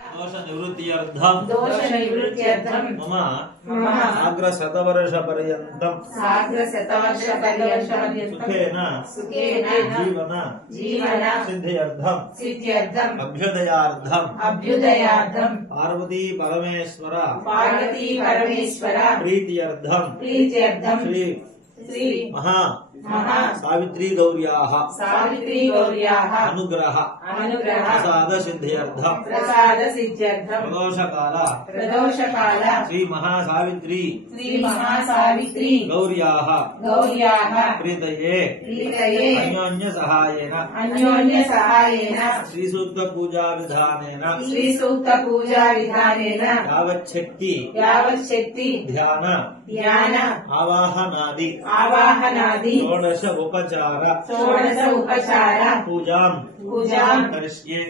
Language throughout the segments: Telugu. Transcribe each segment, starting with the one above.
दोष निवृत्त्यर्थम मम साग्रशतवर्ष पर्यन्तम सुखेन जीवन सिद्ध्यर्थम अभ्युदयार्थम पार्वती परमेश्वर प्रीत्यर्थम श्री महा सावित्री गौर्याः अनुग्रह प्रसाद सिद्ध्यर्थम प्रदोषकाल श्री महासावित्री गौर्याः प्रीतये अन्योन्य सहायेन श्री सूक्त पूजा विधानेन यावच्छक्ति ध्यान आवाहनादि षोडश उपचार पूजां करिष्ये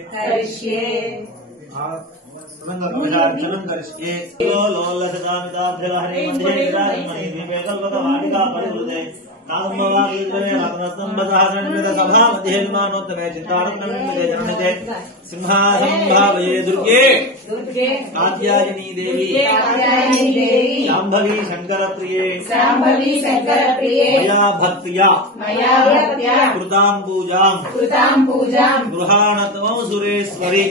चलन करिष्ये लोलसदामिताभ्यलहरे मध्ये विराजमहे दीपे कल्पतवाटिका परिवृते नागम्भवागीर्जने रत्नस्तम्भसहस्रनिर्मित सभामध्ये विमानोत्तमे चित्तारत्ननिर्मिते जननिते सिंहासंभावये दुर्गे कात्यायनी देवी शाम्भवी शंकरप्रिये मया भक्त्या कृतां पूजां गृहाणत्वं सुरेश्वरी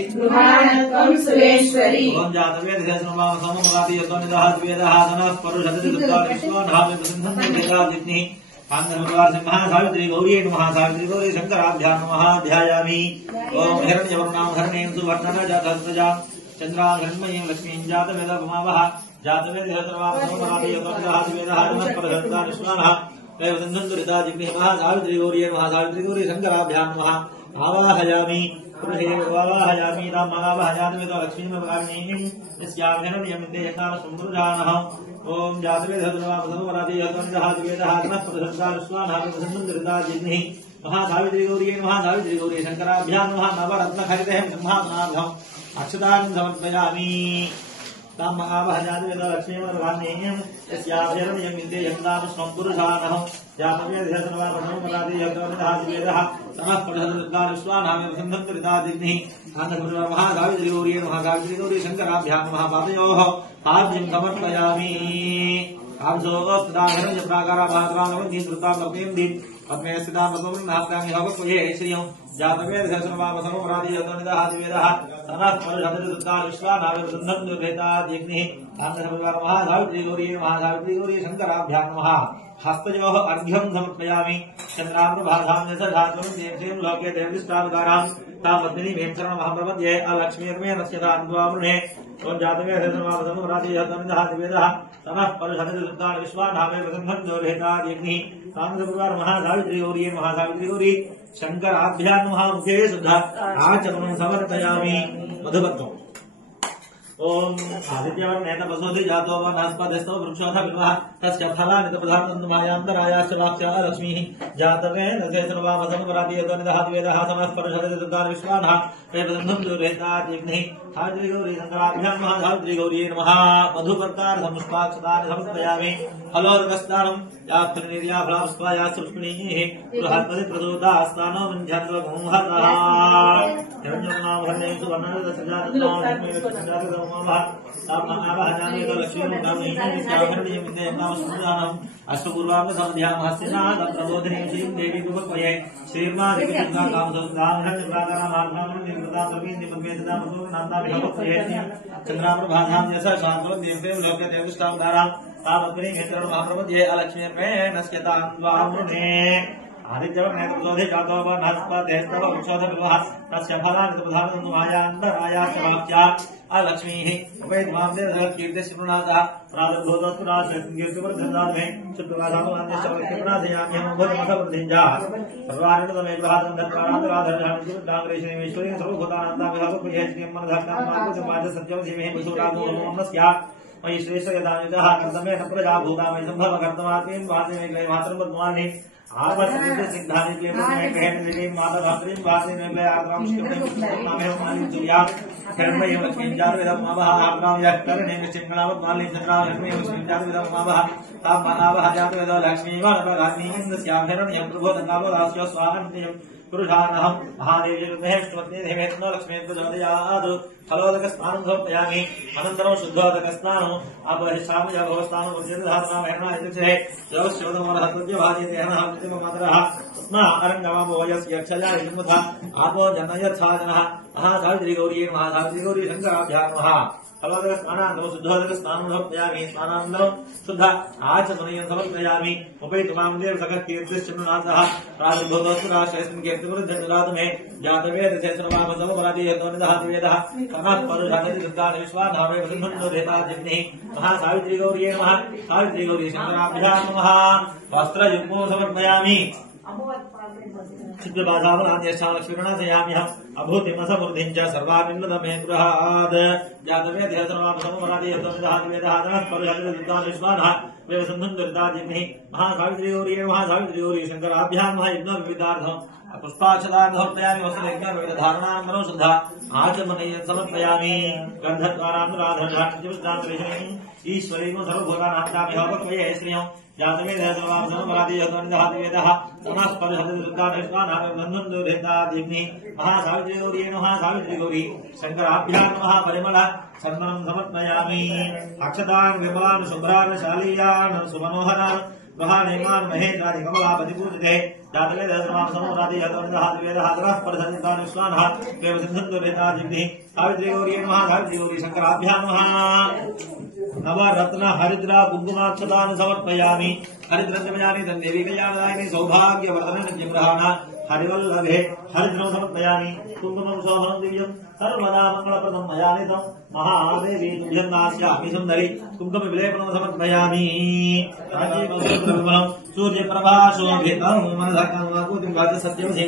ओम जातवेद सहस्रनाम सममगाति यतोनिदः द्वेदः सनः परुषदति दुर्गा विश्वनामे प्रसिद्धं देवादिग्नि आंध्रमद्वार महासावित्री गौरी नमः सावित्री गौरी शंकराभ्यां नमः ध्यायामि ओम हिरण्यवर्णां हरणेन सुवर्णन जातस्त्रजां चंद्राघन्मयीं लक्ष्मीं जातवेदपमावः जातवेद सहस्रनाम सममगाति यतोनिदः द्वेदः सनः परुषदति विश्वनाः दैवसन्धं दुरितादिग्नि महासावित्री गौरी नमः सावित्री गौरी शंकराभ्यां नमः आवाहयामि वावाहयामि रामावाहयामि लक्ष्मीमकारिणीं यस्याभ्यनं यमिते यथा सुमृजानः ओम जातवेदः महासावित्री गौरी शंकराभ्यां नमः नवरत्नखरितः ब्रह्मानाथम् अक्षतान् समर्पयामि तां महावहजातवेद लक्ष्मीमकारिणीं यस्याभ्यनं यमिते यथा सुमृजानः जातवेदः समः पठदुर्गा विश्वानामे प्रसन्नं त्रितादिग्निः महासावित्री गौरी शंकराभ्यां नमः पादयोः आद्यं समर्पयामि आंसोगोस्ताघरं प्राकाराभाद्रानवनीं कृतां लक्ष्मीं पद्मे स्थितां पद्मवृन्नास्तांगि हवक्वये श्रियं जातवेदः समवापसमोरादि यतोनिदः आदिवेदः सनः परुषदुर्गा विश्वानामे प्रसन्नं त्रितादिग्निः महासावित्री गौरी शंकराभ्यां नमः हस्तयोः अर्घ्यं समर्पयामि चन्द्राम्रभाधां यशधात्वं देवसेन लोके देवदिष्टावतारां तापत्नी भेंसरण महाप्रपद्ये अलक्ष्मीर्मे नस्यतान्वामृणे ओम जातवेदः समवापसमोरादि यतोनिदः आदिवेदः सनः परुषदुर्गा विश्वानामे प्रसन्नं त्रितादिग्निः ताम्रपुरार महासावित्री गौरी शंकराभ्यां नमः मुखे सुधा आचमनं समर्पयामि मधुपत्वम् ओम आदित्यवर्णेन वसुधि जातो वनस्पतिस्थो वृक्षोऽथ बिल्वः तस्य फलानि तपधान्तमायान्तरायाश्च वाक्या लक्ष्मीः जातवेदः सर्वावसमपराति यतोनिदः आदिवेदः समः परुषदुर्गा विश्वानाः प्रसन्नं त्रितादिग्निः सावित्री गौरी शंकराभ्यां नमः सावित्री गौरी नमः मधुपर्कार समुष्पाक्षतानि समर्पयामि फलोदकस्नानं यात्रिनिर्याफलापुष्पायाश्च पुष्पिणीः बृहत्पति प्रसूतास्तानो मञ्झन्वगुंहतः हिरण्यवर्णाभरणेषु वर्णनदसजातनां अष्टपूर्वांगसंध्यां हस्तिनाथं प्रबोधिनीं श्रीं देवी दुर्गये श्रीर्मादिपिता चंद्राप्रभाधां यशः शान्तो देवदेव लोके देवदिष्टावतारां तावत्परीं हेतरं महाप्रपद्ये अलक्ष्मीर्मे नश्यतान्वामृणे आदित्यवर्णेन जातो वनस्पतिस्तव वृक्षोऽथ बिल्वः तस्य फलानि तपधान्तमायान्तरायाश्च वाक्या अलक्ष्मीः उपैद्मां देवकीर्तिस्य प्रणनाथः प्रादुर्भूतोत्तराशकीर्तिवर्धन्दामे शुक्रवासामवान्यश्चवृत्तिप्राधयाम्यहं भोजमखवृद्धिञ्जा सर्वारणतमेवादं दत्तारान्तराधरणान्विताङ्ग्रेशनिमेश्वरेण सर्वभूतानान्ताभिभावप्रिये श्रियं मनधर्तान्मार्गसमाजसत्यवधीमहि वसुरागोमस्य मयि श्रेष्ठयदायुधः कर्तमेन प्रजाभूतामयि सम्भवकर्तमात्मेन वासिमे मातृपद्मानि आवर्तन्ते सिद्धानि केवलमेव कहते माता भक्तिं वासिमे आर्द्रांश्कर्तमेव सूर्या कर्मयेव लक्ष्मीञ्जातवेदमावः आग्रां यः कर्णे विचिङ्गणावत्मालिं चन्द्रां लक्ष्मीं लक्ष्मीञ्जातवेदमावः तां महावः जातवेदो लक्ष्मीवानपगामीं स्याभरणीयं प्रभोदकावदास्यो स्वाहन्त्यं पुरुषानहं महादेवी महेश्वरते देवेन्द्र लक्ष्मी प्रचोदयात् फलोदक स्नानं समर्पयामि अनन्तरं शुद्धोदक स्नानं अपरिशामय भवस्नानं वज्रधारणा महेना इत्यक्षे जवश्रवदमोरहत्य भाजयते हनः प्रतिममातरः तस्मा अरण्यवामोयस्य क्षया इदमुथा आपो जनयच्छाजनः महासावित्री गौरी शंकराभ्यां नमः फलोदक स्नानान्तरं शुद्धोदक स्नानं समर्पयामि स्नानानन्तरं शुद्ध आचमनीयं समर्पयामि उपैतुमां देव सखः कीर्तिश्चन्द्रनाथः प्रादुर्भूतोत्तराश्रयस्मिन् कीर्तिमुरुद्धनुदातु मे जातवेदशेषणवामसमपराधियतोनिदहादिवेदः तमः परुषादति दुर्गानि विश्वानामे वसिन्धुन्नोधेताजिह्निः महासावित्री गौर्यै नमः सावित्री गौरी शंकराभ्यां नमः वस्त्रयुग्मो समर्पयामि लक्ष्मीनाथयाम्यहम् अभूतिमसमृद्धिं च सर्वानिन्नतमे गृहात् जातवेदः सर्वामसमपराधियतोनिदहादिवेदः परुषादति विश्वानः वेदसन्धुन्दुरिताजिह्निः महासावित्री गौरी शंकराभ्यां नमः यज्ञविदार्थम् पुष्पाक्षदान् समर्पयामि वस्त्रयज्ञविधारणानन्तरं शुद्ध आचमनीयं समर्पयामि गन्धद्वारानुराधनान् ईश्वरीं सर्वभूतानां चामिहवक्वये श्रियं जातवेदः सर्वामसमपराधियतोनिदहादिवेदः तमः परुषादति महासावित्री गौरी शंकराभ्यां नमः परिमल चन्दनं समर्पयामि अक्षतान् विमलान् शुभ्रान् शालीयान् सुमनोहरान् महानेमान् महेन्द्रादि कमलापति पूजिते जातवेदः सर्वामसमपराधियतोनिदहादिवेदः तमः परुषादति विश्वानः देवसिन्धुन्दुरिताजिह्निः सावित्री गौरी शंकराभ्यां नमः नवरत्न हरिद्रा कुङ्कुमाक्षतान् समर्पयामि हरिद्रञ्जमयानि तन्देवी कल्याणदायिनी सौभाग्यवर्धननित्यग्रहाण हरिवल्लभे हरिद्रं समर्पयामि कुङ्कुमं शोभनं दिव्यं सर्वदा मङ्गलप्रदं मया नीतं महादेवी तुभ्यं दास्यामि सुन्दरि कुङ्कुमविलेपनं समर्पयामि सूर्यप्रभाशोभितं मनसकं सत्यवधे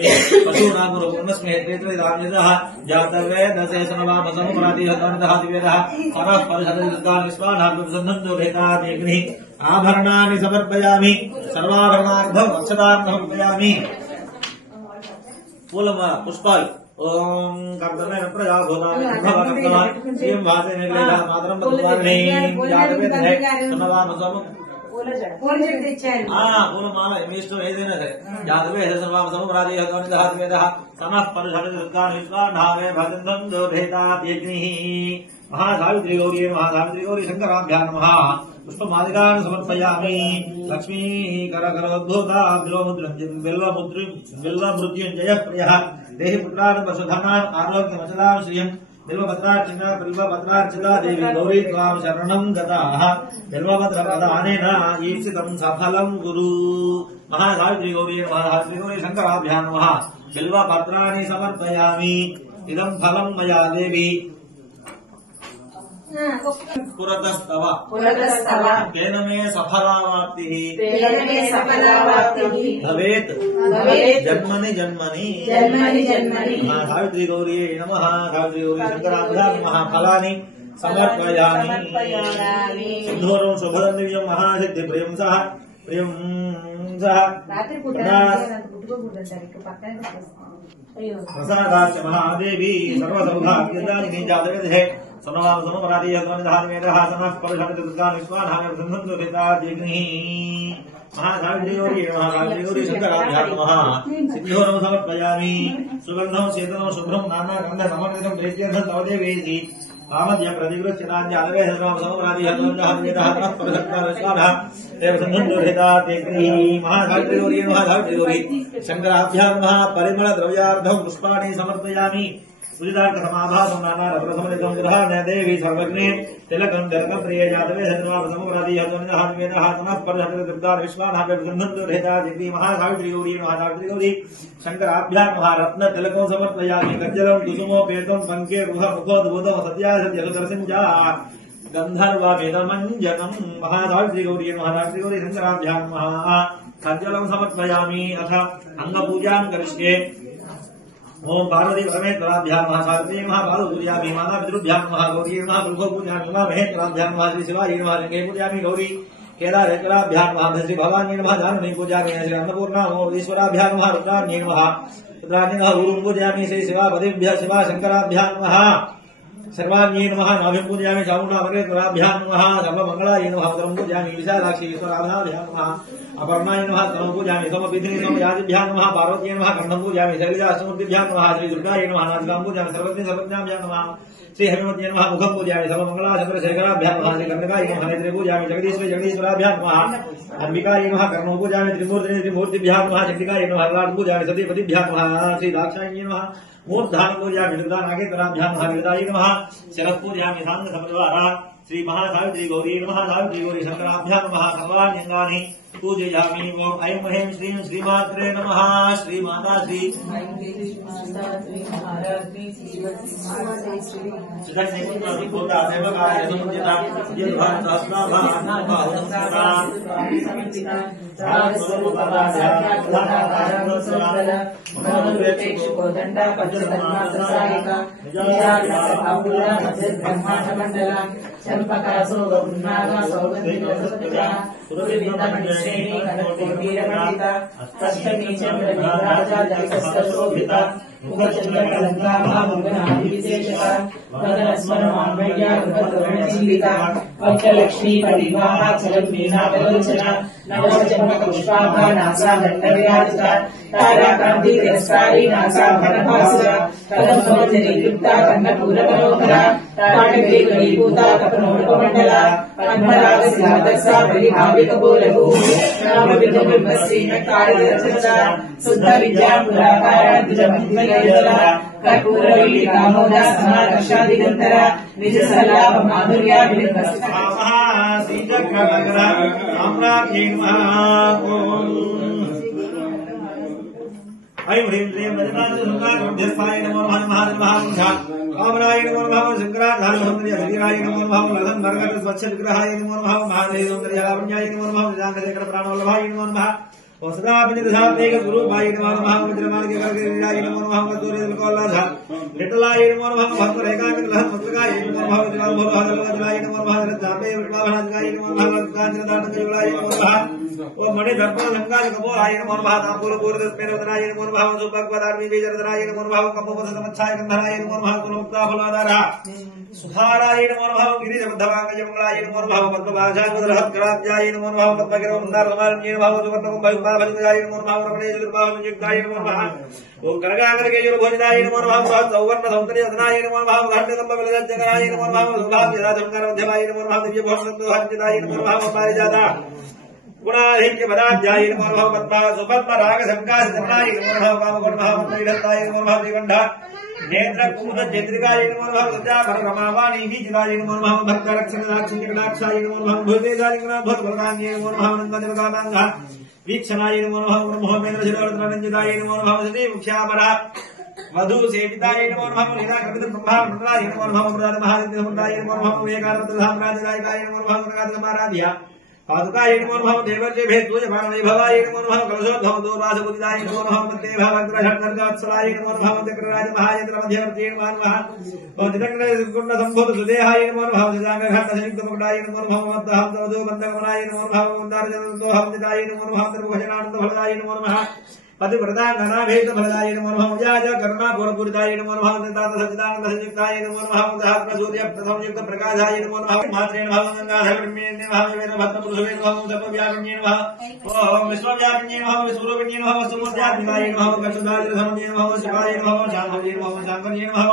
पशूनागुरुपूर्णस्मेत्रेत्रदाम्यजः जातवेदशेषणवामसमपराधियतोनिदहादिवेदः तमः परुषादति विश्वानाग्निः आभरणानि समर्पयामि सर्वाभरणार्थं अक्षतान् समर्पयामि पुष्पाल ओम कर्दमेन प्रजा भूतानि भवकर्तमा श्रीं वासे निगलेला मातरं बद्धानि जातवेदः सर्वामसम పూలమాల మీ ఇష్టం ఏదైనా సరే జాతవేద సర్వామసమపరాధియతోనిదహాదివేదः తమः పరుషాదతి విశ్వానామే భజంతం దోధేతాగ్నిః महासावित्री गौरी शंकराभ्यां नमः पुष्पमालिकान् समर्पयामि लक्ष्मीकरकरोद्भूता बिल्वमृत्युञ्जय प्रियः देहि पुत्रान् वसुधनान् आरोग्यमचलां श्रियं बिल्वपत्रार्चिता देवी गौरी त्वां शरणं गताः बिल्वपत्रप्रदानेन ईप्सितं सफलं कुरु महासावित्री गौरी शंकराभ्यां नमः बिल्वपत्राणि समर्पयामि इदं फलं मया देवी पुरतस्तव तेन मे सफलावाप्तिः भवेत् जन्मनि जन्मनि सावित्री गौरी नमः सावित्री गौरी शंकराभ्यां नमः फलानि समर्पयामि सिद्धोरं शुभदं दिव्यं महासिद्धिप्रियं सह प्रसादाच्च महादेवी सर्वसौभाग्यदायिनी जातवेदः समपराधियतोनिदहादिवेदः तमः परुषादति विश्वानामे वसिन्धुन्नोधेताजिह्निः महासावित्री गौरी शंकराभ्यां नमः सिद्धोरं समर्पयामि सुगन्धं शीतलं शुभ्रं नानागन्धसमन्वितं प्रीत्यर्थं तव देवेति कामद्य प्रतिगृह्यताञ्जातवेदः सर्वामसमपराधियतोनिदहादिवेदः तमः परुषादति विश्वानः देवसिन्धुन्नोधेताजिह्निः महासावित्री गौरी शंकराभ्यां नमः परिमल द्रव्यार्धं पुष्पाणि समर्पयामि सुजितार्थसमाभासं नानारत्नसमन्वितं गृहाण देवी सर्वज्ञे तिलकं प्रिय जातवेदः सर्वामसमपराधियतोनिदहादिवेदः तमः परुषादति विश्वानः देवसिन्धुन्नोधेताजिह्निः महासावित्री गौरी शंकराभ्यां नमः रत्न तिलकं समर्पयामि गज्जलं कुसुमोपेतं पंके मुखोद्भूतं सत्यासत्यसुदर्शञ्जा गन्धर्ववेदमञ्जनं महासावित्री गौरी शंकराभ्यां नमः सज्जलं समर्पयामि अथ अंगपूजां करिष्ये ओम पार्वती परमेश्वराभ्यां नमः सावित्री नमः बालूर्यामि माता पितृभ्यां नमः गौरी नमः दुर्गो पूजामि नमः महेश्वराभ्यां नमः श्री शिवाजी नमः लिंगे पूजामि गौरी केदारेश्वराभ्यां नमः श्री भवानी नमः जाननी पूजामि श्री अन्नपूर्णा ईश्वराभ्यां नमः रुद्राण्यै नमः रुद्राण्यै नमः गुरुं पूजामि श्री शिवापतिभ्यः शिवा शंकराभ्यां नमः सर्वाण्ये नमः नाभिं पूजयामि चामुण्डावरेतराभ्यां नमः सर्वमङ्गलाय नमः उदरं पूजयामि विशालाक्षी ईश्वराभ्यां नमः अपर्णाय नमः स्तनं पूजयामि सोमपितृ सोमयादिभ्यां नमः पार्वत्यै नमः कण्ठं पूजयामि शैलजास्तमूर्तिभ्यां नमः श्रीदुर्गायै नमः नादिकां पूजयामि सर्वज्ञ सर्वज्ञाभ्यां नमः श्री हनुमत्यै नमः मुखं पूजयामि सर्वमङ्गला चन्द्रशेखराभ्यां नमः श्रीकर्णकायै नमः नेत्रे पूजयामि जगदीश्वराभ्यां नमः अंबिकायै नमः कर्णं पूजयामि त्रिमूर्तिभ्यां नमः चण्डिकायै नमः ललाटं पूजयामि सतीपतिभ्यां नमः श्रीदाक्षायण्यै नमः मूर्धानं पूजयामि दुर्गानागेन्द्राभ्यां नमः विरदायै नमः शरत् पूजयामि साङ्गसपरिवारः श्री महासावित्री गौरी नमः सावित्री गौरी शंकराभ्यां नमः सर्वाण्यङ्गानि पूजयामि ओम ऐं ह्रीं श्रीं श्रीमात्रे नमः श्रीमाता श्री लक्ष्मी परिवाह चलमीनावलोचना नवजन्म पुष्पाभा नासा दंडविराजिता ताराकांति तिरस्कारी नासा भनभासुरा कदम्बोजनी युक्ता कन्नपूरकरोहरा ताटके गणीभूता कपनोडकमण्डला पद्मराग सिंहदस्सा परिभाविकबोलभू नामविदुबिम्बश्रीनकारिरचना शुद्ध विद्या पुराकारा द्विजमङ्गलयुतला कर्पूरवीलिकामोदा समाकर्षादिगन्धरा निज सल्लाभ माधुर्या ऐं ह्रीं श्रीं रजनाथसुन्दराय नमो नमः कामनाय नमो नमः शंकराधार हरिराय नमो नमः लधन भरकर स्वच्छ विग्रहाय नमो नमः महादेवन्द्रयावण्याय नमो नमः निजांगशेखर प्राणवल्लभाय नमो नमः वसदाभिनिधातेक गुरुभाय नमो नमः वज्रमार्गे गर्गराय नमो नमः वदूर्यदलकोल्लाधा लिटलाय नमो नमः भक्तरेकाग्रधन मुद्रकाय नमो नमः वज्राभोहदलवज्राय नमो नमः रत्नापे विप्लवनाथकाय नमो नमः कांचनदानकयुगलाय नमो नमः ओ मणि दर्पणलंकाय कपोलाय नमो नमः तांबूलपूर्वदस्मेनवदनाय नमो नमः सुभगवदार्मी बीजरदनाय नमो नमः कपोपसमच्छाय गन्धराय नमो नमः कुलमुक्ताफलाधारः सुधाराय नमो नमः गिरिजबद्धवाङ्गजमङ्गलाय नमो नमः पद्मभाषाकुदरहत्कराब्जाय नमो नमः पद्मगिरवन्दारसमारण्ये नमः सुवर्णकुम्भयुक्ताफलिताय नमो नमः रमणेजुर्बाहुयुक्ताय नमो नमः ओम गणगागरकेयुर्भोजिताय नमो नमः सौवर्णसौन्दर्यवदनाय नमो नमः घण्टकम्बविलज्जगराय नमो नमः सुधाभिराजंकरमध्यमाय नमो नमः दिव्यभोगसंतोहर्जिताय नमो नमः पारिजाता गुणाधिक्य पदाध्याय नमो नमः पद्मा सुपद्म राग संकाश जनाय नमो नमः वामगुणमः मंत्रिधत्ताय नमो नमः त्रिकंठ नेत्र कुमुद चेत्रिकाय नमो नमः सज्जा भरमावाणी बीजराय नमो नमः भक्त रक्षण दाक्षिण्यकटाक्षाय नमो नमः भूतेजाय नमो नमः भूतभरकान्ये नमो नमः नन्दनकामांगा वीक्षणाय नमो नमः ब्रह्मोमेन्द्रशिरोरत्नरञ्जिताय नमो नमः सती मुख्यापरा मधु सेविताय नमो नमः लीलाकपित ब्रह्माण्डाय नमो नमः प्रदान महादित्यसमुदाय नमो नमः वेकारतधामराजगायकाय नमो नमः प्रकाशमाराध्या पादुकाय नमो नमः देवर्षे भेदपूजमान वैभवाय नमो नमः कलशोद्भव दूर्वासबुद्धिदाय नमो नमः मन्त्रे भावग्रहणर्गवत्सलाय नमो नमः मध्यक्रराज महायंत्र मध्यवर्ती नमो नमः बौद्धितक्रकुण्ड सम्भूत सुदेहाय नमो नमः सजांगघण्टसंयुक्तमुकुटाय नमो नमः मद्दहं तवदो बन्धकमनाय नमो नमः मन्दारजनतोहंदिताय नमो नमः त्रिभुजनानन्दफलदाय नमो नमः पतिव्रता गणाभेद फलदाय नमो नमः उजाज करुणा पूर्णपूरिताय नमो नमः नितात सच्चिदानंद संयुक्ताय नमो नमः उदाहरण सूर्य प्रथमयुक्त प्रकाशाय नमो नमः मात्रेण भव गंगाधर ब्रह्मेण नमः वेद भक्त पुरुषेण नमः सर्वव्यापिन्ये नमः ओम विश्वव्यापिन्ये नमः विश्वरूपिण्ये नमः वस्तुमूर्त्यात्मिकाय नमः कर्षदाय धर्मये नमः शिवाय नमः शांभये नमः शांभये नमः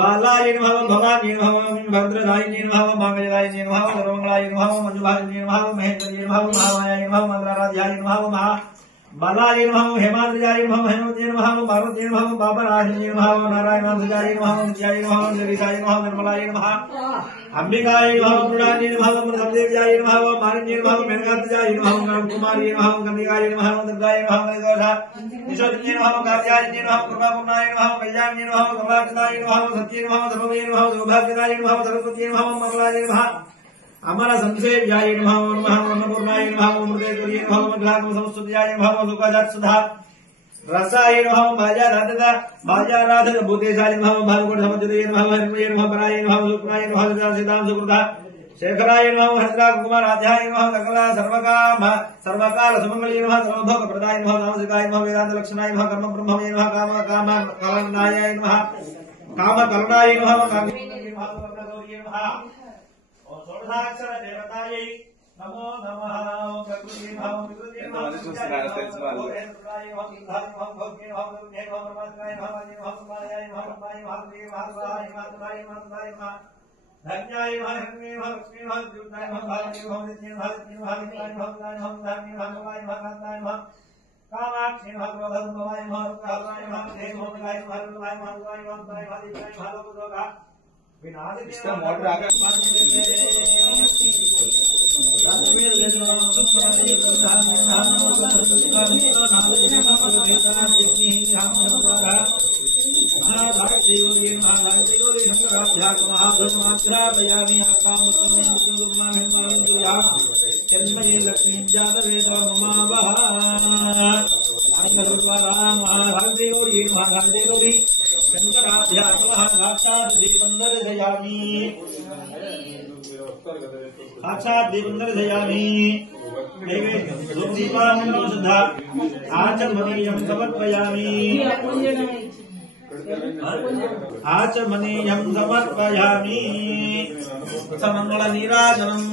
बालाय नमः भवान्ये नमः भद्रदायिने नमः मांगल्यदायिने नमः सर्वमंगलाय नमः मंजुभारिणे नमः महेन्द्रये नमः महामायाय नमः मंगलाराध्याय नमः महा बालाय नमः हेमाद्रिजाय नमः हेमवत्यै नमः पार्वत्यै नमः पापराशिन्ये नमः नारायणाध्याय नमः नित्याय नमः जगदीशाय नमः निर्मलाय नमः अंबिकाय नमः मृडान्ये नमः मृतदेव्याय नमः मालिन्ये नमः मेनकाध्याय नमः कुमार्ये नमः कन्निकाय नमः दुर्गाय नमः मणिदोषा ईश्वरन्ये नमः कार्यान्ये नमः कृपापूर्णाय नमः कल्याण्ये नमः कमलाकृताय नमः सत्ये नमः सर्वमे नमः सौभाग्यदाय नमः सरस्वत्यै नमः मंगलाय नमः अमर संसेव्याय नमः नमः अन्नपूर्णाय नमः अमृतेश्वर्ये नमः मङ्गलागम संस्तुत्याय नमः सुखजात्सुधा रसाय नमः भाज्याराधक भूतेशाय नमः भागवत समुद्रये नमः हरिमये नमः पराय नमः सुप्राय नमः सीतां सुकृता शेखराय नमः हरिद्रा कुमाराध्याय नमः सकला सर्वकाल सुमंगल्ये नमः सर्वभोग प्रदाय नमः नामसिकाय नमः वेदांत लक्षणाय नमः कर्म ब्रह्मवे नमः काम कामनाय नमः कामकरुणाय नमः ओम षोडशाक्षर देवतायै नमो नमः। ओम प्रकृति भाव विकृति भाव धन्याय नमः लक्ष्मी नमः द्युताय नमः भाग्य नमः नित्य नमः भाग्य नमः धन्य भगवाय नमः कांताय नमः कामाक्षी नमः क्रोधमवाय नमः रुद्राय नमः देव नमः रुद्राय नमः रुद्राय नमः रुद्राय नमः दिव्याय नमः लोकदोगा विनाशित इसका मोटर आ गया लक्ष्मी जातवेद ममावः शंकराध्यात्मः साक्षात् दीपं दर्शयामि आचमनीयं समर्पयामि समंगल नीराजनम्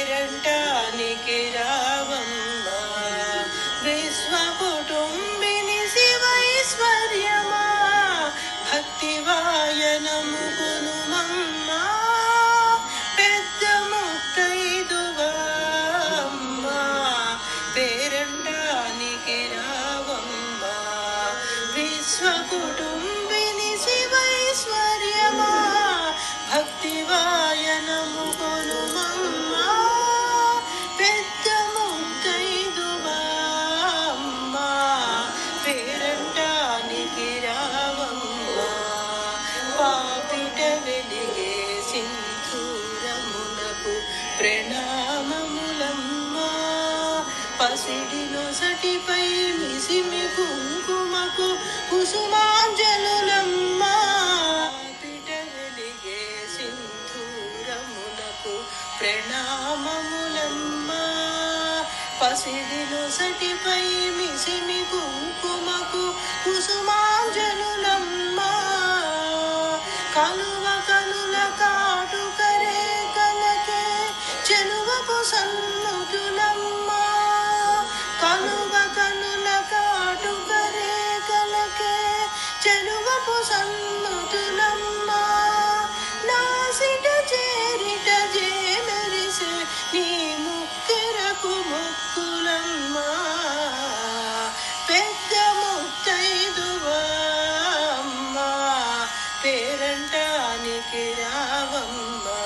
పేరంటానికి రావమ్మ విశ్వ కుటుంబిని శివైశ్వర్యమా భక్తి వాయనము కొనుమమ్మ పెద్ద ముత్తైదువమ్మ పేరంటానికి రావమ్మ విశ్వ కుటుంబిని శివైశ్వర్యమా భక్తి వాయనము కొనుమమ్మ ప్రణామములమ్మా పసిడిలో సటిపై మిసిమి కుంకుమకు కుసుమాంజలులమ్మా పిట వెలిగే సింధూరములకు ప్రణామములమ్మా పసిడిలో సటిపై మిసిమి కుంకుమకు కుసుమాంజలులమ్మా కలువ కనుల కాటుకరే కలకే చెలువపు సన్నుతులమ్మా కలువ కనుల కాటుకరే కలకే చెలువపు సన్నుతులమ్మా నాసిట చేరిట జేమెరిసే నీ ముక్కెరకు ముక్కులమ్మా పెద్ద ముత్తైదువమ్మా పేరంటానికి రావమ్మా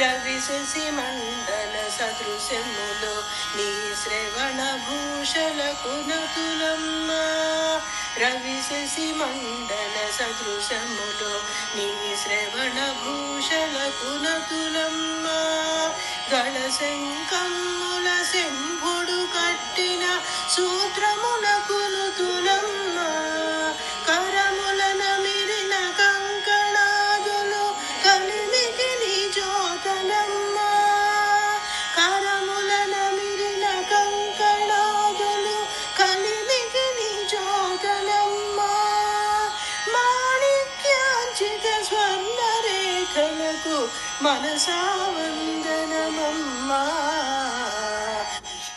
రవి శశి మండల సదృశములో నీ శ్రవణ భూషలకు నతులమ్మా రవి శశి మండల సదృశములో నీ శ్రవణ భూషలకు నతులమ్మా గళ శంఖముల శంభుడు కట్టిన సూత్రములకు నుతులమ్మా కరముల నమిరిన కంకణాదులు కలిమికి నీ జ్యోతలమ్మా కరముల నమిరిన కంకణాదులు కలిమికి నీ జ్యోతలమ్మా మాణిక్యాంచిత స్వర్ణ రేఖలకు మనసా వందనమమ్మా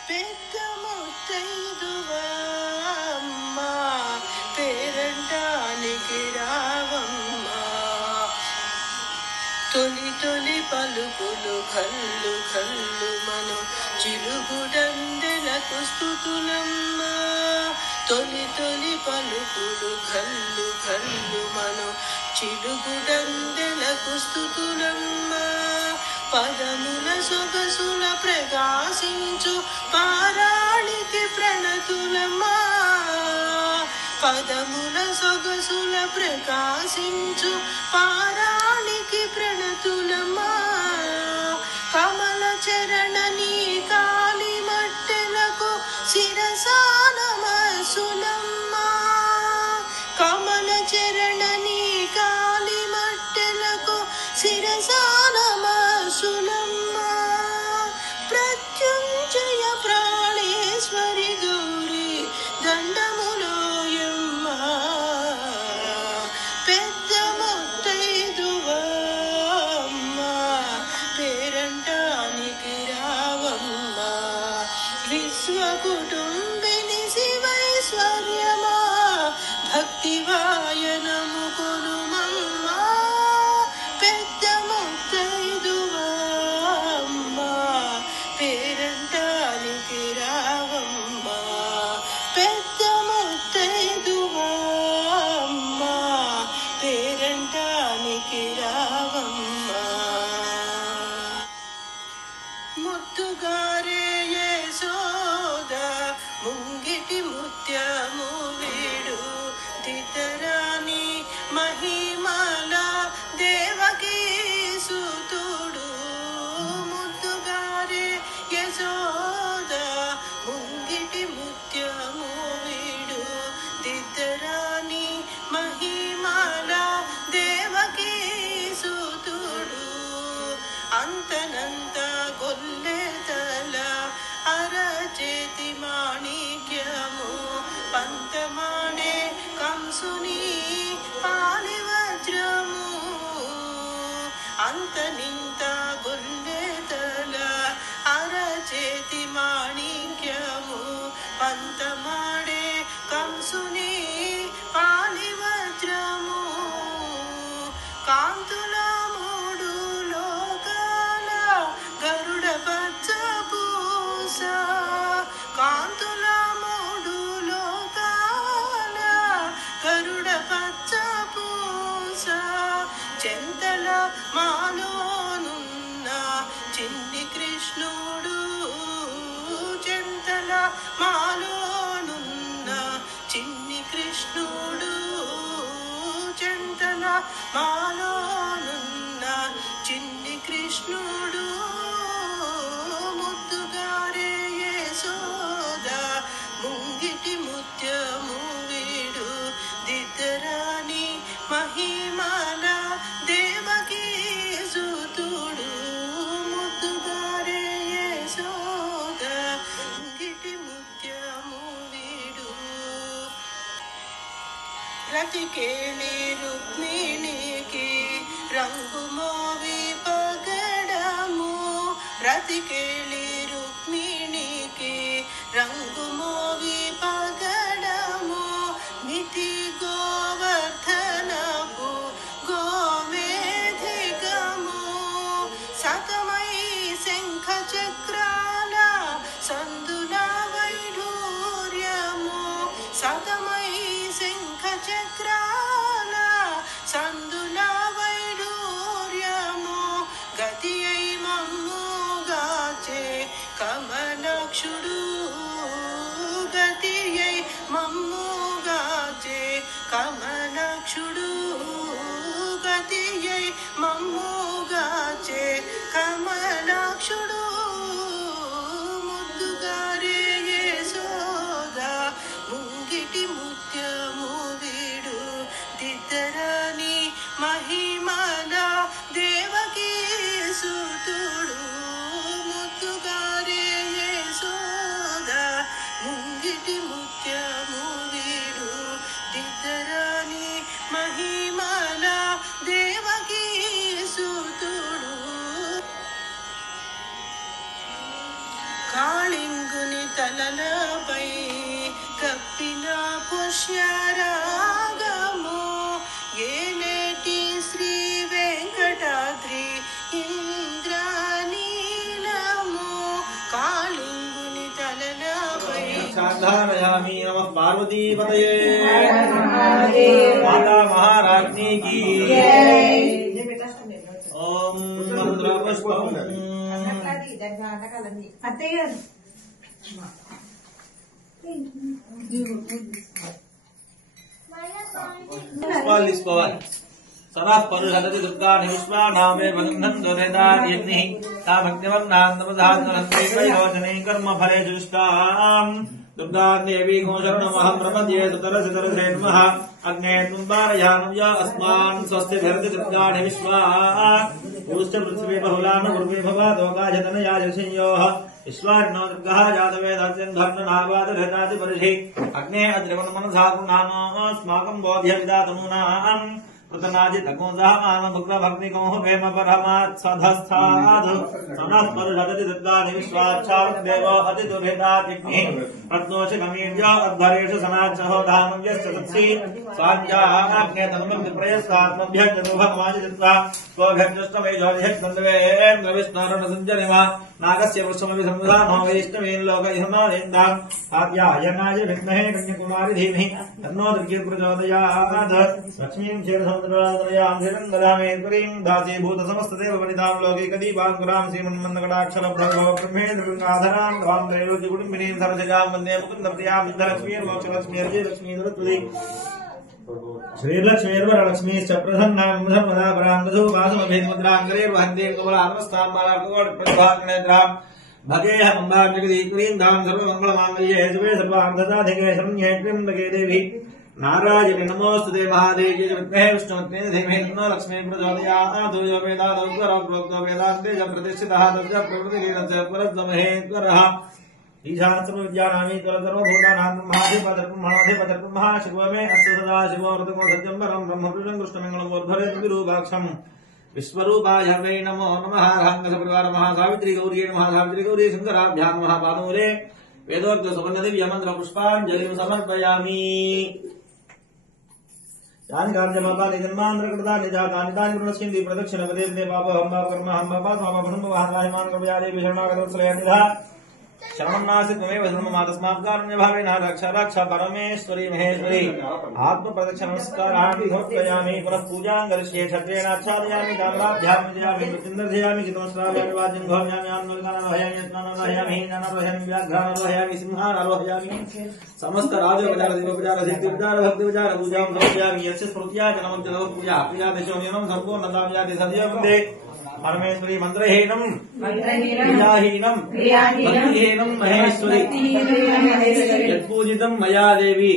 పెద్ద ముత్తైదువమ్మా పేరంటానికి రావమ్మా తొలి తొలి పలుకులు కల్లు కల్లు మను చిలుగుడందెలకు స్తుతులమ్మా తొలి తొలి పలుకులు కల్లు కల్లు మను చిలుగుడందెలకు స్తుతులమ్మా పదముల సొగసుల ప్రకాశించు పారాళికి ప్రణతులమ్మా పదముల సొగసుల ప్రకాశించు పారాళికి ప్రణతులమ్మా కమల చరణ నీ కాలి మట్టెలకు శిరసానమసులమ్మా కమల చరణ నీ కాలి మట్టెలకు శిరసానమసులమ్మా ప్రత్యుంజయ కంసుని పాలి వజ్రము అంతనింత గొల్లెతల అరచేతి మాణిక్యము పంతమాడే కంసుని పాలి వజ్రము కాంతుల మూడు లోకాల గరుడ పచ్చ పూస కాంతుల మూడు లోకాల గరుడ పచ్చ పూస చెంతల మాలోనున్న చిన్ని కృష్ణుడు చెంతల మాలోనున్న చిన్ని కృష్ణుడు చెంతల మాలోనున్న చిన్ని కృష్ణుడు ముద్దుగారే యశోద ముంగిటి ముత్యము వీడు దిద్దరాని మహిమల దేవకీ సుతుడు ముద్దుగారే యశోద ముంగిటి ముత్యము వీడు రతికేళి రుక్మిణికి రంగు మోవి పగడము రతికేళి రుక్మిణికి రంగు మోవి పగడము మితి గోవర్ధనపు గోవేధికము సతమై శంఖ చక్రాల సందుల వైఢూర్యము సతమై శంఖ చక్రాల సందుల వైఢూర్యము గతి అయి మమ్ముగాచే కమలక్షుడు గతి అయి మమ్ముగాచే కమలక్షుడు గతి అయి మమ్ముగాచే కమలక్షుడు ముద్దుగారే యశోద ముంగిటి ముత్యము వీడు దిద్దరాని మహిమల దేవకీ సుతుడు ముద్దుగారే యశోద ముంగిటి ముత్యము వీడు దిద్దరాని మహిమల దేవకీ సుతుడు కాళింగుని తలలపై కప్పిన పుష్యరాగము ఏలేటి శ్రీ వెంకటాద్రి ఇంద్రనీలము కాళింగుని తలలపై ధారయామి నమః పార్వతీపతయే మాతా మహారాజ్ఞీ కీ ఓం మంత్రపుష్పం పుష్పాలు తీసుకోవాలి సనః పరుషదతి దుర్గాని విశ్వానామే బంధం దురేదార్యగ్ని తామగ్నివర్ణాంతమధాన్నంతే వైరోచనే కర్మ ఫలే దుష్టాం దుర్గాదేవి శరణమహం ప్రపద్యే సుతరసితరసే నమః అగ్నే తుంబారయానవ్య అస్మాన్ స్వస్తి భరతి దుర్గాని విశ్వా పూష్ట పృథివీ బహుళాన గురువే భవాదోగాజతనయాజశయోః విశ్వార్ణో దుర్గः జాతవేదస్యం ధర్మనావాదరతాది పరిషి అగ్నే అద్రివన్మనసాకునానోస్మాకం బోధ్య విదాతనూనాం ప్రతనాజి తకోదామానముగ్రభగ్నికో వేమ పరమాత్ సధస్థాదు సనః పరుషదతి దుర్గాని విశ్వాచ్ఛావతి దేవో అతి దుర్హితాగ్ని ప్రత్నోష గమీర్య అధ్వరేషు సనాచ్చహో ధామవ్యశ్చ తత్సి స్వాధ్యాగ్నే తనుమగ్ని ప్రయస్సాత్మభ్యజ్ఞరుభమాజిత్వా స్వభ్యజ్ఞష్టమై జ్యోతిషక్తందవేంద్రవిష్ణారణ సంజనిమ నాగస్య వృక్షమభి సంధానో వైష్ణవేన్ లోక ఇహమాలిందాం ఆద్యాయనాయ విద్మహే కన్యకుమారి ధీమహి తన్నో దుర్గే ప్రచోదయాత్ లక్ష్మీం క్షీరసముద్రరాజయాం శ్రీరంగదామేశ్వరీం దాసీభూత సమస్తదేవ వనితాం లోకైకదీపాంకురాం శ్రీమన్మందకటాక్షర ప్రభో బ్రహ్మేంద్రగంగాధరాం ద్వాం త్రైలోక్య కుటుంబినీం సరసిజాం వందే ముకుందప్రియాం సిద్ధలక్ష్మీర్ మోక్షలక్ష్మీర్జయలక్ష్మీధరతులి श्रीलक्ष्मीर्वरलक्ष्मीश्च प्रसन्नां धर्मदापराङ्गधो वासमभेदमुद्राङ्गरेर्वहन्ते कमलात्मस्थान्मालाकुकोटप्रतिभाग्नेत्रां भगेऽहमम्बां जगदीश्वरीं धां सर्वमङ्गलमाङ्गल्ये शिवे सर्वार्थसाधिके शरण्ये त्र्यम्बके देवी नारायणे नमोऽस्तुते महादेव्यै च विद्महे विष्णुपत्न्यै धीमहि तन्नो लक्ष्मीः प्रचोदयात् यो वेदादौ प्रोक्तो वेदान्ते च प्रतिष्ठितः तस्य प्रवृत्तिलीनस्य परद्महेश्वरः ईशानस्तम विद्यानामी सर्वभूतानां ब्रह्माधिपतिर्ब्रह्मणाधिपतिर्ब्रह्मा शिवमे अस्तु सदा शिवो रतको सत्यम्बरं ब्रह्मपुरुषं कृष्णमङ्गलं वोद्भरेत् विरूपाक्षं विश्वरूपाय वै नमो नमः। राङ्गसपरिवार महासावित्री गौरी महासावित्री गौरी शङ्कराभ्यां महापादूरे वेदोक्त सुवर्णदिव्यमन्त्र पुष्पाञ्जलिं समर्पयामि। यानि कार्यमापानि जन्मान्तरकृतानि जातानि तानि प्रणश्यन्ति प्रदक्षिणपदे पापहं पापकर्म हं पापात्मापनुमवाहनायमान् कवयादेवी शरणागतवत्सलयनिधा शरणं नास्ति त्वमेव शरणमातस्मात् कारुण्यभावेन रक्ष रक्ष परमेश्वरी महेश्वरी आत्म प्रदक्षिण नमस्काराणि समर्पयामि। पुनः पूजां करिष्ये छत्रेण आच्छादयामि कामराभ्यामयामि मृत्युन्दर्शयामि चितमस्राव्यामि वाद्यं भव्यामि आत्मनिर्गानरोहयामि यत्नानरोहयामि ज्ञानरोहयामि व्याघ्रानरोहयामि सिंहानरोहयामि समस्त राजोपचार दिव्योपचार सिद्धिोपचार भक्तिोपचार पूजां समर्पयामि। यस्य स्मृत्या जनमन्त्र पूजा प्रिया दिशोन्यनं सम्पूर्णतां याति सद्यो वन्दे परमेश्वरी मंत्रहीनम क्रियाहीनम महेश्वरी यत्पूजितं मया देवी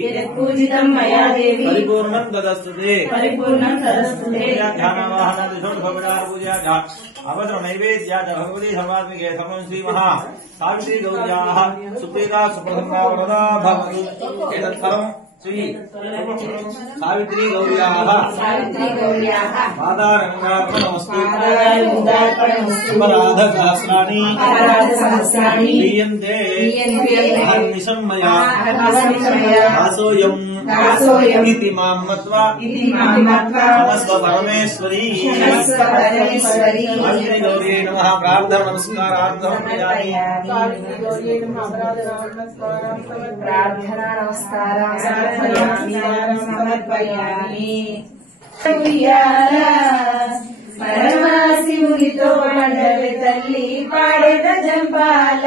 परिपूर्णं तदस्तुते ध्यानवाहनादिषोडशोपचार पूजा अवसर नैवेद्या च भगवती सर्वात्मिके समं श्री महा सावित्री गौर्याः सुप्रीता सुप्रसन्ना वरदा भवतु। एतत्फलं श्री सावित्री गौर्याः पादारङ्गार्पणमस्तु अपराधसहस्राणि क्रियन्ते अहर्निशं मया दासोऽयम् इति मां मत्वा नमस्व परमेश्वरी सावित्री गौर्यै नमः। प्रार्थना नमस्कारार्थं समर्पयामि। పరమాశివునితో మండలి తల్లి పాడేద జంపాల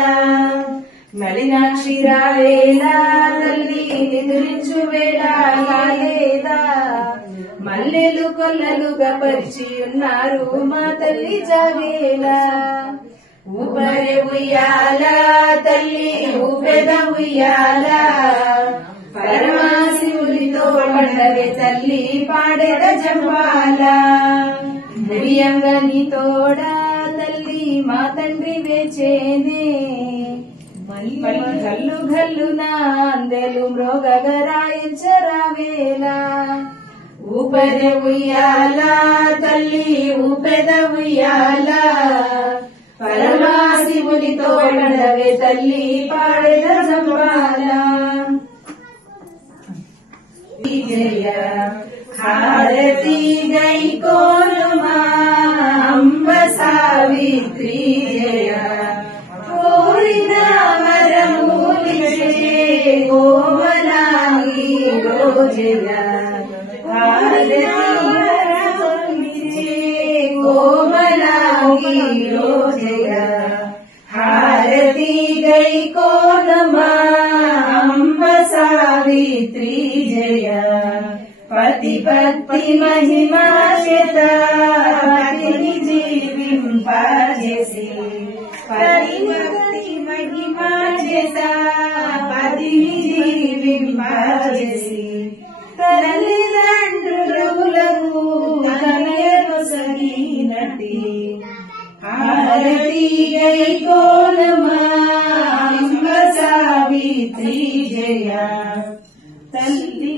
మలినాక్షి రావేలా తల్లి నిదురించు వేళ మల్లెలు కొల్లలుగా పరిచి ఉన్నారు మా తల్లి జావేలా ఊపరే ఉయ్యాల తల్లి ఊపెద ఉయ్యాల పరమాశివునితో మండలి తల్లి పాడేద జంపాల ముడియంగా నీ తోడా తల్లి మా తండ్రి వేచేనే గల్లు గల్లు నాందెలు మ్రోగరాయించరావేలా ఊపెద ఉయ్యాల తల్లి ఊపెద ఉయ్యాల పరమాశివునితో మండలి తల్లి పాడేద జంపాల జయ హారతి గై కోలుమా అంబ సావిత్రి జయ కోరిన వరములిచే కోమలాంగి జయ హారతి వరములిచే కోమలాంగి జయ హారతి గై కోలుమా అంబ సావిత్రి జయ పతి భక్తి మహిమా చేత పతిని జీవింపజేసి పతి భక్తి మహిమా చేత పతిని జీవింపజేసి తల్లిదండ్రులకు కన్యను సగినటి హారతి గై కోలమా అంబ సావిత్రి జయ తల్లి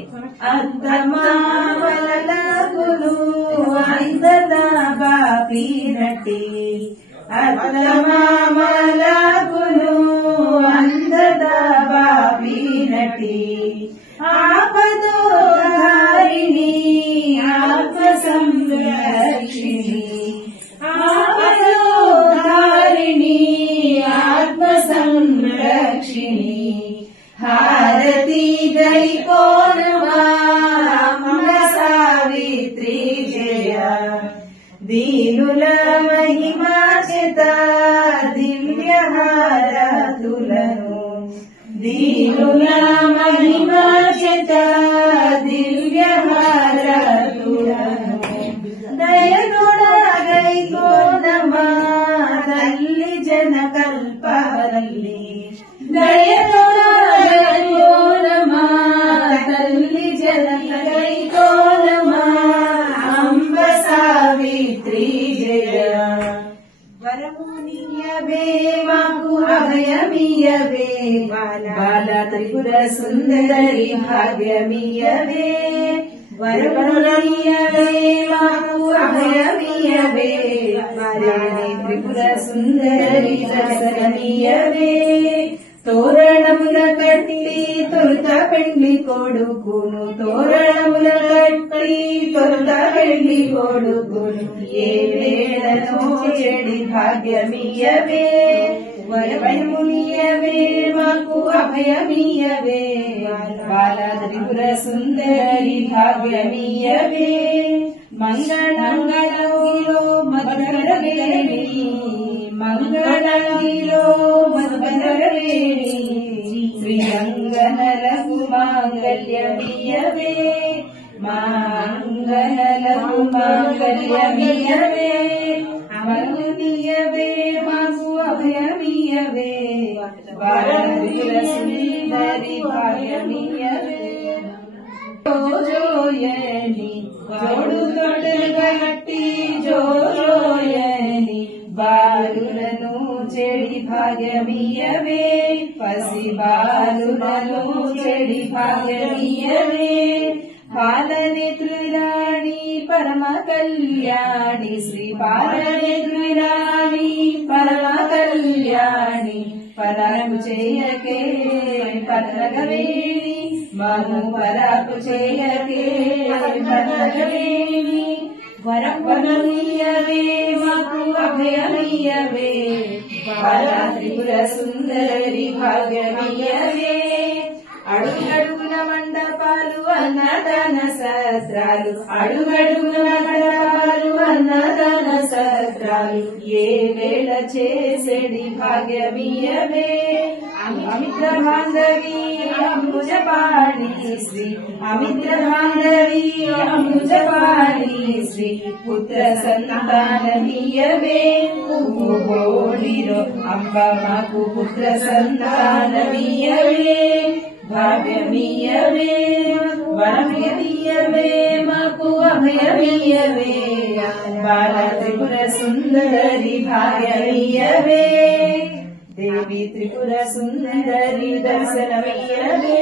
అత్తమామలకును అందద బాపినటి అత్తమామలకును అందద బాపినటి ఆపదోధారిణి ఆత్మ సంరక్షిణి ఆపదోధారిణి ఆత్మ సంరక్షిణి హారతి గై కోనమా అంబ సావిత్రి జయ దీనుల మహిమా చేత దివ్య హారతులను దీనుల మహిమా చేత త్రిపుర సుందరి భాగ్యమియవే వరవరమియవే మాకు అభయమియవే వారిని త్రిపుర సుందరి దర్శనమియవే తోరణముల కట్టి తొలుత పెండ్లి కొడుకును తోరణముల కట్టి తొలుత పెండ్లి కొడుకును ఏ వేళను చెడి భాగ్యమియవే వరమునియవే మాకు అభయమియవే బాల త్రిపుర సుందరి భాగ్యమియవే మంగళంగళంగిలో మధురవేణి మంగళంగిలో మధురవేణి శ్రీరంగనలకు మాంగళ్యమియవే మంగళలకు మాంగళ్యమియవే అమరునియవే మాకు అభయమియవే బాలత్రిపుర సుందరి భాగ్యమియవే జోయని జోడు తొడగట్టి జోయని బాలులను చెడి భాగ్యమియవే పసి బాలులను చెడి భాగ్యమియవే పాలనేత్రురాణి పరమ కళ్యాణి శ్రీ పాలనేత్రురాణి పరమ కళ్యాణి పరాకు చేయకే పరగవేణి మము పరాకు చేయకే పరగవేణి వరవరమియవే మాకు అభయమియవే బాల త్రిపుర సుందరి భాగ్యమియవే అడుగడుగున మండపాలు అన్నదాన సత్రాలు అడుగడుగున మండపాలు అన్నదాన సత్రాలు ఏ వేళ చేసేడి భాగ్యమియవే అమిత్ర బాంధవి అంబుజపాణి శ్రీ అమిత్ర బాంధవి అంబుజపాణి శ్రీ పుత్ర సంతానమియవే బోడిరో అంబ మాకు పుత్ర సంతానమియవే భాగ్యమియవే వరమియవే మాకు అభయమియవే బాల త్రిపుర సుందరి భాగ్యమియవే దేవి త్రిపుర సుందరి దర్శనమియవే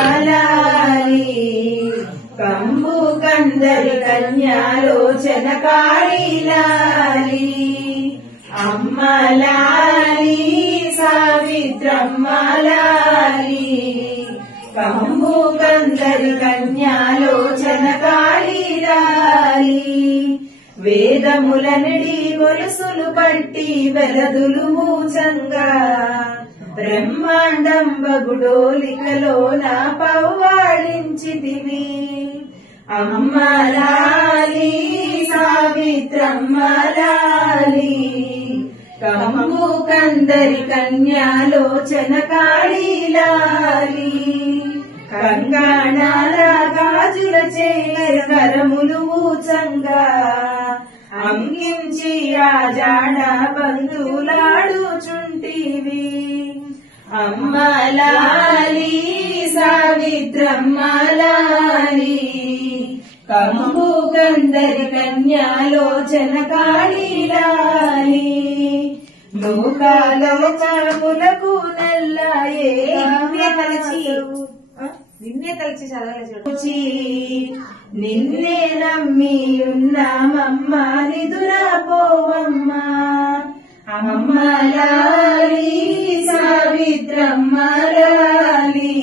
సావిత్రమ్మలాలి కంబు కందరి కన్యాలోచన కాళీలాలి అమ్మలాలి సావిత్రమ్మలాలి కంబు కందరి కన్యాలోచన కాళీలాలి వేదములనడి గొలుసులు పట్టి వెలదులు మూచంగా బ్రహ్మాండం బగుడోలికలో నా పవ్వాడించితివి అమ్మలాలి సావిత్రమ్మలాలి కంబు కందరి కన్యాలోచన కాళీలాలి కంగాణాల గాజుల చేరములు ఊచంగా అంకించి ఆ జాడ బంధులాడుచుంటివి అమ్మలాలి సావిత్రమ్మలాలి కంబు కందరి కన్యాలోచన కాళీలాలి లోకాలోకములకు నల్లయే నిన్నే తలచి చదవలసి నిన్నే నమ్మి ఉన్నామమ్మ నిదురా పోవమ్మా అమ్మలాలి సావిత్రమ్మలాలి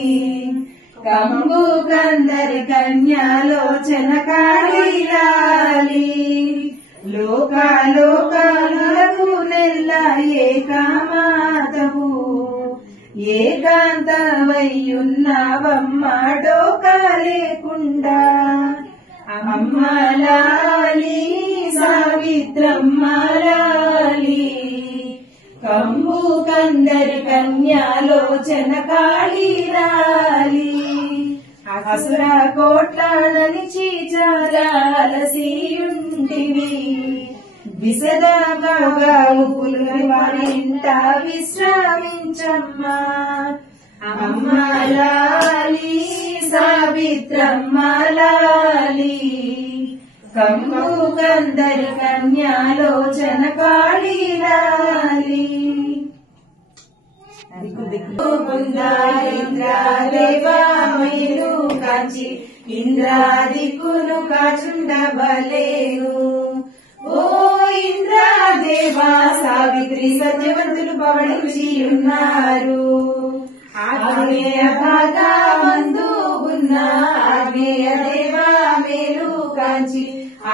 కంబు కందరి కన్యాలోచన కాళీలాలి లోకాలోకాలకు నెల్ల ఏకామాతవు ఏకాంతమయ్యున్నావమ్మా డోకా లేకుండా అమ్మలాలి సావిత్రమ్మలాలి కంబు కందరి కన్యాలోచన కాళీలాలి అసుర కోట్లాడని చీచాలసియుంటివి విసదగా ముకులు వారింట విశ్రామించమ్మా అమ్మలాలి సావిత్రమ్మలాలి కంబు కందరి కన్యాలోచన కాళీలాలి. ఇంద్రాదేవా మేలు కాచి ఇంద్రాదిక్కును కాచుండవలేను. ఓ ఇంద్రాదేవా సావిత్రి సత్యవంతులు పవళించి ఉన్నారు. ఆగ్నేయ భాగమందు ఉన్న ఆగ్నేయ దేవా మేలు కాంచి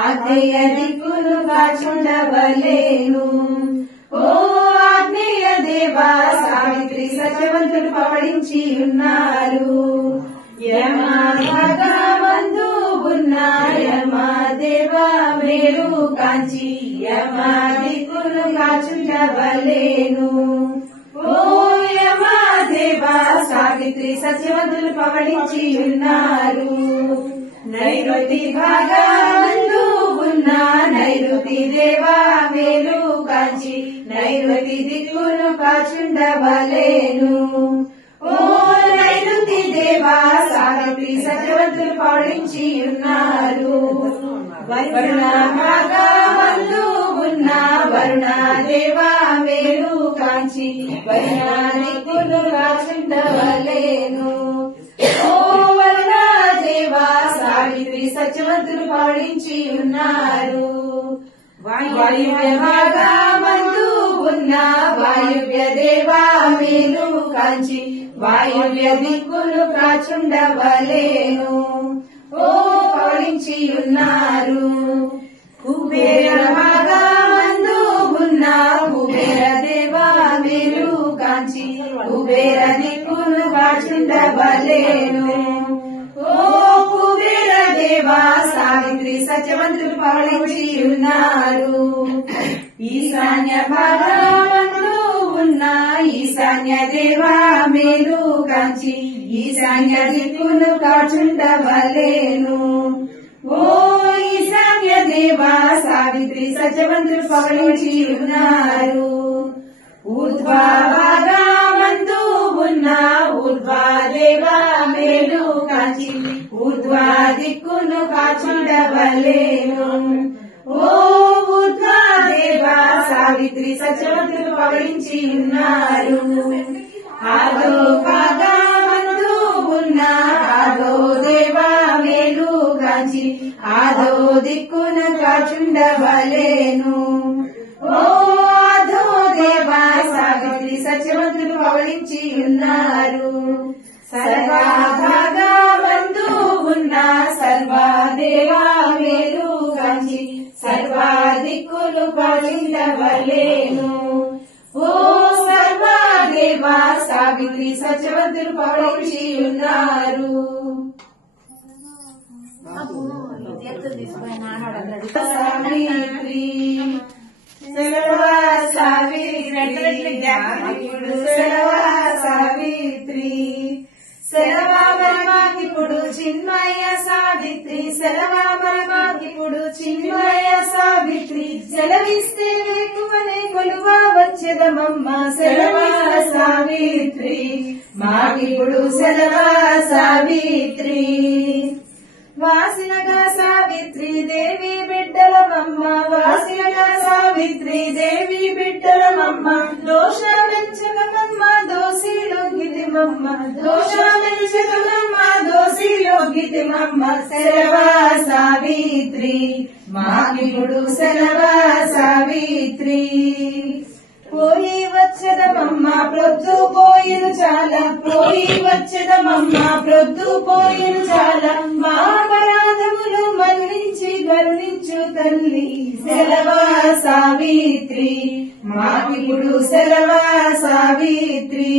ఆగ్నేయ దిక్కును కాచుండవలేను. ఓ ఆగ్నేయ దేవా సావిత్రి సత్యవంతులు పవళించి ఉన్నారు. యమా భాగమందు ఉన్న యమా దేవా మేలు కాంచి యమా దిక్కును కాచుండవలేను. ఓ యమా దేవా సావిత్రి సత్యవంతులు పవళించి ఉన్నారు. నైరుతి భాగమందు ఉన్న నైరుతి దేవా మేలు కాంచి నైరుతి దిక్కును కాచుండవలేను. ఓ నైరుతి దేవా సావిత్రి సత్యవంతులు పవళించి ఉన్నారు. వరుణ భాగమందు ఉన్న వరుణ దేవా మేలు కాంచి వరుణ దిక్కును కాచుండవలేను. ఓ వరుణ దేవా సావిత్రి సత్యవంతులు పవళించి ఉన్నారు. వాయువ్య భాగమందు ఉన్న వాయువ్య దేవా మేలు కాంచి వాయువ్య దిక్కును కాచుండవలేను. ఓ పవళించి ఉన్నారు. కుబేర భాగమందు ఉన్న కుబేర దేవా మేలు కాంచి కుబేర దిక్కును కాచుండవలేను. ఓ కుబేర దేవా సావిత్రి సత్యవంతులు పవళించి ఉన్నారు. ఈశాన్య భాగమందు ఉన్న ఈశాన్య దేవా మేలు కాంచి ఈశాన్య దిక్కును కాచుండవలేను. ఓ ఈశాన్య దేవా సావిత్రి సత్యవంతులు పవళించి ఉన్నారు. ఊర్ధ్వా భాగమందు ఉన్న ఊర్ధ్వా దేవా మేలు కాంచి ఊర్ధ్వా దిక్కును కాచుండవలేను. ఓ ఊర్ధ్వా దేవా సావిత్రి సత్యవంతులు పవళించి ఉన్నారు. ఆదో భాగమందు ఉన్న ఆదో దేవా మేలు కాంచి ఆదో దిక్కును కాచుండవలేను. ఓ ఆదో దేవా సావిత్రి సత్యవంతులు పవళించి ఉన్నారు. సర్వా భాగమందు ఉన్న సర్వా దేవా మేలు కాంచి సర్వా దిక్కులు కాచుండవలేను. ఓ సర్వా దేవా సావిత్రి సత్యవంతులు పవళించి ఉన్నారు. సావిత్రి సెలవా సావిత్రి సెలవా సావిత్రి సెలవా మరమాకిప్పుడు చిన్మయ సావిత్రి సెలవా మరమాకిప్పుడు చిన్మయ సావిత్రి సెలవిస్తే వేకువనే కొలువా వచ్చేదమమ్మ సెలవా సావిత్రి మాకిప్పుడు సెలవా సావిత్రి. వాసినగా సావిత్రి దేవి బిడ్డలమమ్మ వాసినగా సావిత్రి దేవి బిడ్డలమమ్మ దోషమెంచకమమ్మ దోషిలోగితిమమ్మ దోషమెంచకమమ్మ దోషిలోగితిమమ్మ సెలవా సావిత్రి మాకిప్పుడు సెలవా సావిత్రి. పోయి వచ్చదమమ్మ ప్రొద్దు పోయిను చాలా పోయి వచ్చదమమ్మ ప్రొద్దు పోయిను చాలా మా అపరాధములు మన్నించి కరుణించు తల్లి సెలవా సావిత్రి మాకిప్పుడు సెలవా సావిత్రి.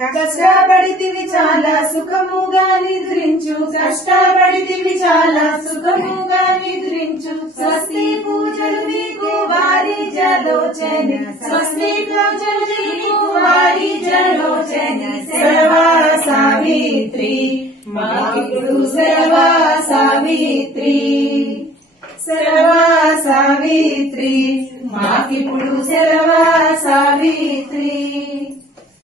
కష్టపడితివి చాలా సుఖముగా నిద్రించు కష్టపడితివి చాలా సుఖముగా నిద్రించు స్వస్తి పూజలు నీకు వారి జలోచని స్వస్తి పూజలు నీకు వారి జలోచని సెలవా సావిత్రి మాకిప్పుడు సెలవా సావిత్రి.